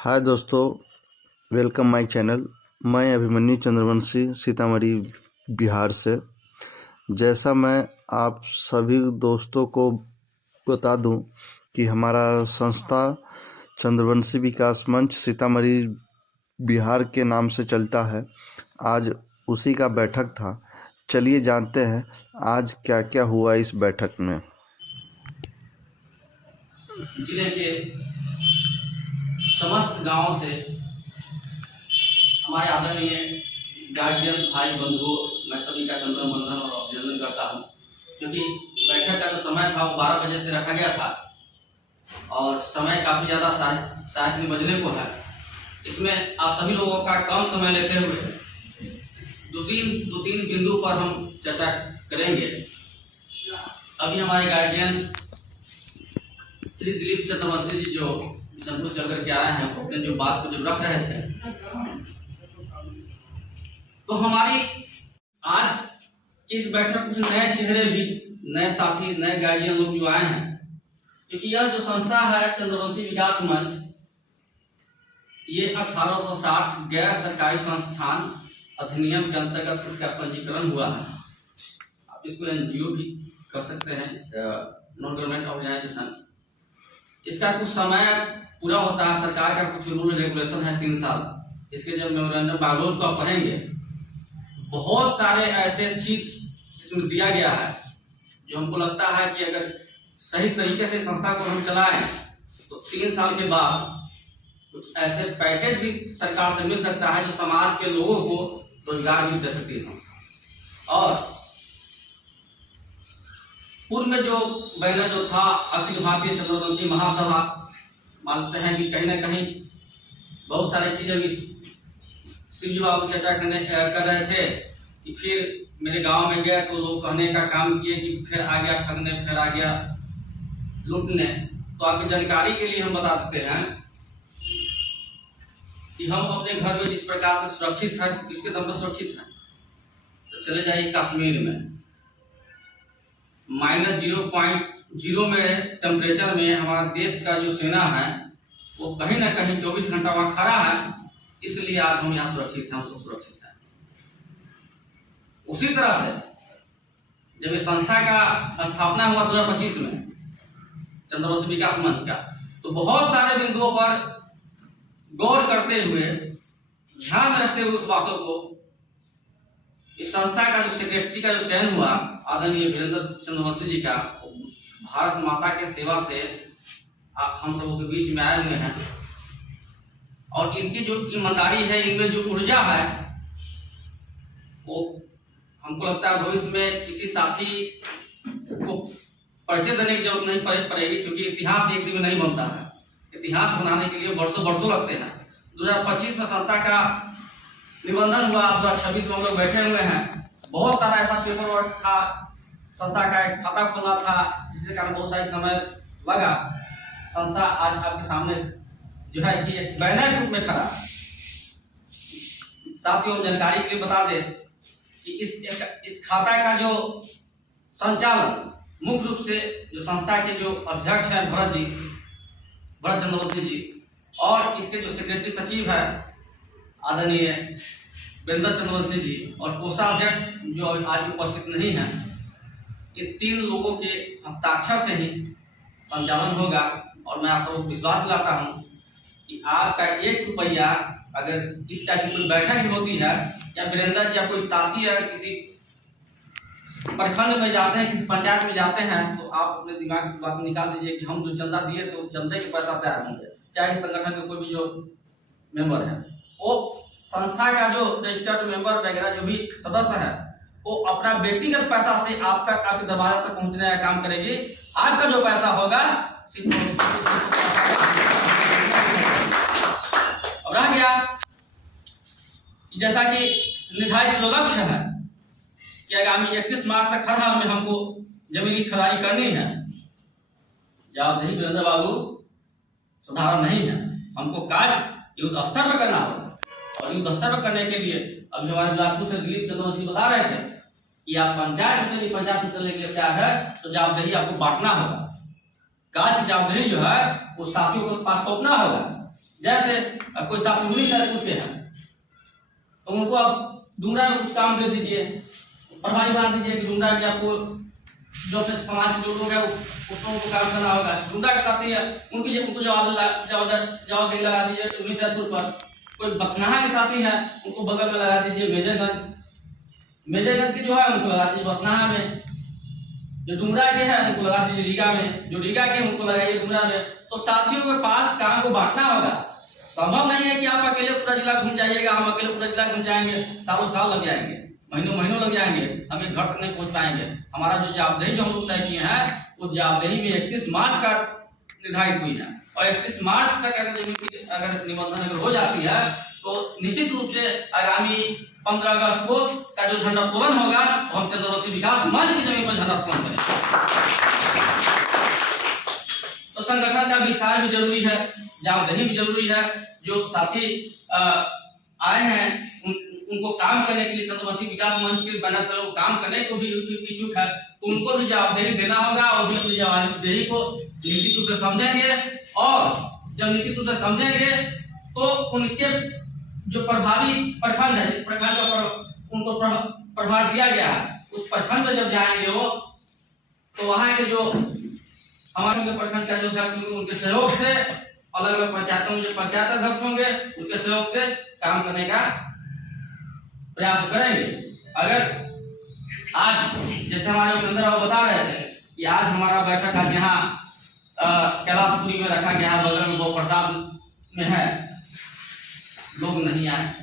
हाय दोस्तों, welcome my channel. मैं अभिमन्यु चंद्रवंशी सीतामढ़ी बिहार से। जैसा मैं आप सभी दोस्तों को बता दूं कि हमारा संस्था चंद्रवंशी विकास मंच सीतामढ़ी बिहार के नाम से चलता है। आज उसी का बैठक था। चलिए जानते हैं आज क्या क्या हुआ इस बैठक में। जिले के समस्त गांवों से हमारे आदरणीय गार्जियन भाई बंधुओं, मैं सभी का चंद्र बंधन और अभिनंदन करता हूं। क्योंकि बैठक का जो समय था वो 12 बजे से रखा गया था और समय काफ़ी ज़्यादा 7:30 बजने को है। इसमें आप सभी लोगों का कम समय लेते हुए दो तीन बिंदु पर हम चर्चा करेंगे। अभी हमारे गार्जियन श्री दिलीप चंद्रवंशी जी जो संतोष चल करके आए हैं, अपने जो बात को जो रख रहे थे, तो हमारी आज इस बैठक कुछ नए चेहरे भी, नए साथी, नए गार्जियन लोग जो आए हैं। क्योंकि यह जो संस्था है चंद्रवंशी विकास मंच, ये 1860 गैर सरकारी संस्थान अधिनियम के अंतर्गत इसका पंजीकरण हुआ है। आप इसको NGO भी कर सकते हैं, नॉन गवर्नमेंट ऑर्गेनाइजेशन। इसका कुछ समय पूरा होता है, सरकार का कुछ रूल रेगुलेशन है 3 साल। इसके जब मेमोरेंडम बागलोज को आप पढ़ेंगे, बहुत सारे ऐसे चीज इसमें दिया गया है जो हमको लगता है कि अगर सही तरीके से संस्था को हम चलाएं तो 3 साल के बाद कुछ ऐसे पैकेज भी सरकार से मिल सकता है जो समाज के लोगों को रोजगार भी दे सकती है संस्था। और पूर्व में जो बैनर जो था अखिल भारतीय चंद्रवंशी महासभा, मानते हैं कि कहीं ना कहीं बहुत सारी चीजें भी शिव जी बाबू चर्चा कर रहे थे कि फिर मेरे गांव में गए तो लोग कहने का काम किए कि फिर आ गया ठगने, फिर आ गया लूटने। तो आपकी जानकारी के लिए हम बता देते हैं कि हम अपने घर में जिस प्रकार से सुरक्षित है, तो किसके दम पर सुरक्षित है। तो चले जाइए कश्मीर में, -0.0 में टेम्परेचर में हमारा देश का जो सेना है वो कहीं ना कहीं 24 घंटा वहां खड़ा है। इसलिए आज हम यहाँ सुरक्षित हैं, हम सब सुरक्षित हैं। उसी तरह से जब इस संस्था का स्थापना हुआ 2025 में चंद्रवंशी विकास मंच का, तो बहुत सारे बिंदुओं पर गौर करते हुए, ध्यान में रखते हुए उस बातों को, इस संस्था का जो सेक्रेटरी का जो चयन हुआ आदरणीय वीरेंद्र चंद्रवंशी जी का, भारत माता के सेवा से हम सबों के बीच में आए हुए हैं। और इनकी जो ईमानदारी है, इनमें जो ऊर्जा है, वो हमको लगता है भविष्य में किसी साथी को परिचय देने की जरूरत नहीं पड़ेगी। क्योंकि इतिहास एक दिन में नहीं बनता है, इतिहास बनाने के लिए वर्षों लगते हैं। 2025 में संस्था का निबंधन हुआ, 2026 में हम लोग बैठे हुए हैं। बहुत सारा ऐसा पेपर वर्क था, संस्था का एक खाता खोलना था, जिसके कारण बहुत सारी समय लगा। संस्था आज आपके सामने जो है कि एक बैनर रूप में खड़ा। साथियों, हम जानकारी के लिए बता दें कि इस खाता का जो संचालन मुख्य रूप से जो संस्था के जो अध्यक्ष हैं भरत चंद्रवंशी जी, और इसके जो सेक्रेटरी सचिव है आदरणीय वीरेंद्र चंद्रवंशी जी, और कोषाध्यक्ष जो आज उपस्थित नहीं है, ये 3 लोगों के हस्ताक्षर से ही संचालन होगा। और मैं आप सबको विश्वास दिलाता हूँ कि आपका 1 रुपया अगर इस टाइप की कोई बैठक भी होती है, या वीरेंद्र या कोई साथी या किसी प्रखंड में जाते हैं, किसी पंचायत में जाते हैं, तो आप अपने दिमाग से बात निकाल दीजिए कि हम जो चंदा दिए थे वो चंदे के पैसा से आए होंगे। चाहे संगठन के कोई भी जो मेंबर है, वो संस्था का जो रजिस्टर्ड मेंबर वगैरह जो भी सदस्य है, वो अपना व्यक्तिगत पैसा से आप तक, आपके दरवाजा तक पहुंचने का काम करेगी। आपका जो पैसा होगा और रह गया, जैसा कि निर्धारित जो लक्ष्य है कि आगामी 31 मार्च तक हर हाल में हमको जमीन की खुदाई करनी है। जवाब नहीं वीरेंद्र बाबू, साधारण नहीं है, हमको कार्य युद्ध स्तर पर करना होगा। और युद्ध स्तर पर करने के लिए अभी हमारे बिलासपुर से दिलीप चंद्रवंशी बता रहे थे कि आप पंचायत में चलने के लिए तैयार है, तो जवाबदेही आपको बांटना होगा। कार्य की जवाबदेही जो है वो साथियों को पास सौंपना होगा। जैसे कोई साथी उन्नीस सैदपुर पे है तो उनको आप डुमरा में कुछ काम दे दीजिए, प्रभारी बना दीजिए कि डुमरा के आपको जो अपने समाज के जो लोग हैं उसको काम करना होगा। डुमरा के साथी है उनको जवाब लगा दीजिए उन्नीस सैदपुर पर। कोई बथनाहा के साथी है उनको बगल में लगा दीजिए मेजरगंज के जो है उनको लगा दीजिए बथनाहा में, जो डुमरा के हैं उनको लगा दीजिए रीगा में, जो रीगा के उनको लगाइए डुमरा में। तो साथियों के पास काम को बांटना होगा। संभव नहीं है कि आप अकेले पूरा जिला घूम जाइएगा, हम अकेले पूरा जिला घूम जाएंगे, सालों साल लग जाएंगे, महीनों महीनों लग जाएंगे, हम एक घर तक नहीं पहुंच पाएंगे। हमारा जो जवाबदेही जो हम लोग तय किए हैं वो जवाबदेही में 31 मार्च का निर्धारित हुई है और 31 मार्च तक अगर निबंधन अगर हो जाती है तो निश्चित रूप से आगामी 15 अगस्त को का जो झंडोत्तोलन होगा तो हम चंद्रवंशी विकास मंच की जमीन पर झंडोत्तोलन करेंगे। तो संगठन का विस्तार भी जरूरी है, जवाबदेही भी जरूरी है। जो साथी आए हैं उनको काम करने के लिए चंद्रवंशी विकास मंच के बैनर तले वो काम करने को भी इच्छुक है तो उनको भी जवाबदेही देना होगा और भी अपनी जवाबदेही को निश्चित रूप से समझेंगे। और जब निश्चित रूप से समझेंगे तो उनके जो प्रभावी प्रखंड है, जिस प्रखंड का उनको प्रभार दिया गया है उस प्रखंड में जब जाएंगे वो तो वहाँ के जो हमारे प्रखंड का जो अध्यक्ष होंगे उनके सहयोग से, अलग अलग पंचायतों में जो पंचायत अध्यक्ष होंगे उनके सहयोग से काम करने का प्रयास करेंगे। अगर आज जैसे हमारे उपेंद्र बाबू बता रहे थे कि आज हमारा बैठक आज यहाँ कैलाशपुरी में रखा गया है, बगल में वो प्रसाद में है, लोग नहीं आए।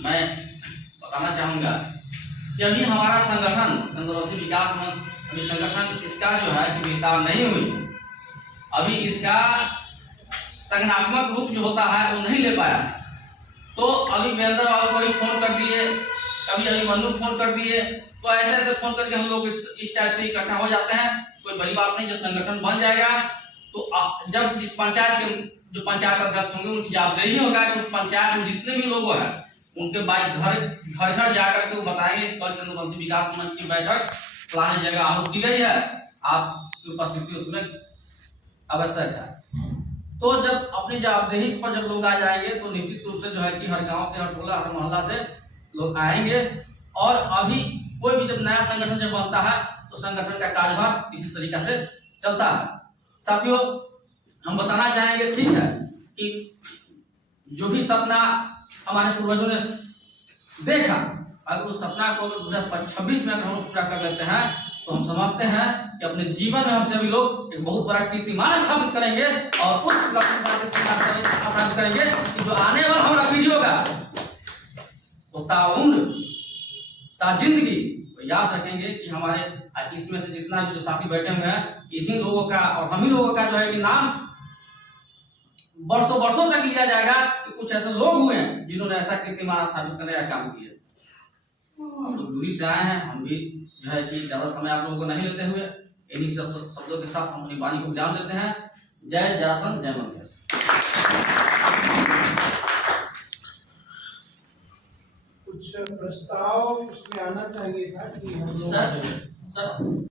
मैं बताना चाहूंगा कि अभी हमारा संगठन चंद्रवंशी विकास मंच अभी संगठन इसका जो है कि विस्तार नहीं हुई, अभी इसका संगठनात्मक रूप जो होता है वो नहीं ले पाया। तो अभी वीरेंद्र बाबू को ही फोन कर दिए, कभी अभी मन्नू फोन कर दिए, तो ऐसे ऐसे फोन करके हम लोग इस टाइप से इकट्ठा हो जाते हैं। कोई बड़ी बात नहीं, जब संगठन बन जाएगा तो जब जिस पंचायत के जो पंचायत अध्यक्ष होंगे उनकी जवाबदेही होगा कि उस पंचायत में जितने भी लोग हैं उनके बाइक घर घर जाकर के वो बताएंगे कल चंद्रवंशी विकास मंच की बैठक फलाने जगह आहूत की गई है, आपकी उपस्थिति उसमें आवश्यक है। तो जब अपनी जवाबदेही पर जब लोग आ जाएंगे तो निश्चित रूप से जो है कि हर गांव से, हर टोला, हर मोहल्ला से लोग आएंगे। और अभी कोई भी जब नया संगठन जब बनता है तो संगठन का कार्यभार इसी तरीका से चलता है। साथियों, हम बताना चाहेंगे ठीक है कि जो भी सपना हमारे पूर्वजों ने देखा, अगर उस सपना को 2026 में अगर हम पूरा कर लेते हैं तो हम समझते हैं कि अपने जीवन में हम सभी लोग एक बहुत बड़ा कीर्तिमान स्थापित करेंगे और उस लक्ष्य प्राप्त करेंगे कि जो आने वाला हमारा पीढ़ी होगा वो ताउम्र जिंदगी याद रखेंगे कि हमारे इसमें से जितना भी जो साथी बैठे हुए हैं इन्हीं लोगों का और हम ही लोगों का जो है कि नाम वर्षों वर्षों तक लिया जाएगा कि कुछ ऐसे लोग हुए हैं जिन्होंने ऐसा कीर्तिमान स्थापित करने का काम किया। हम लोग दूरी से आए हैं, हम भी जो है कि ज्यादा समय आप लोगों को नहीं लेते हुए इन्हीं सब शब्दों के साथ हम अपनी वाणी को विराम देते हैं। जय जरासंध, जय मंगेश। कुछ प्रस्ताव उसमें आना चाहिए था कि हम लोग सर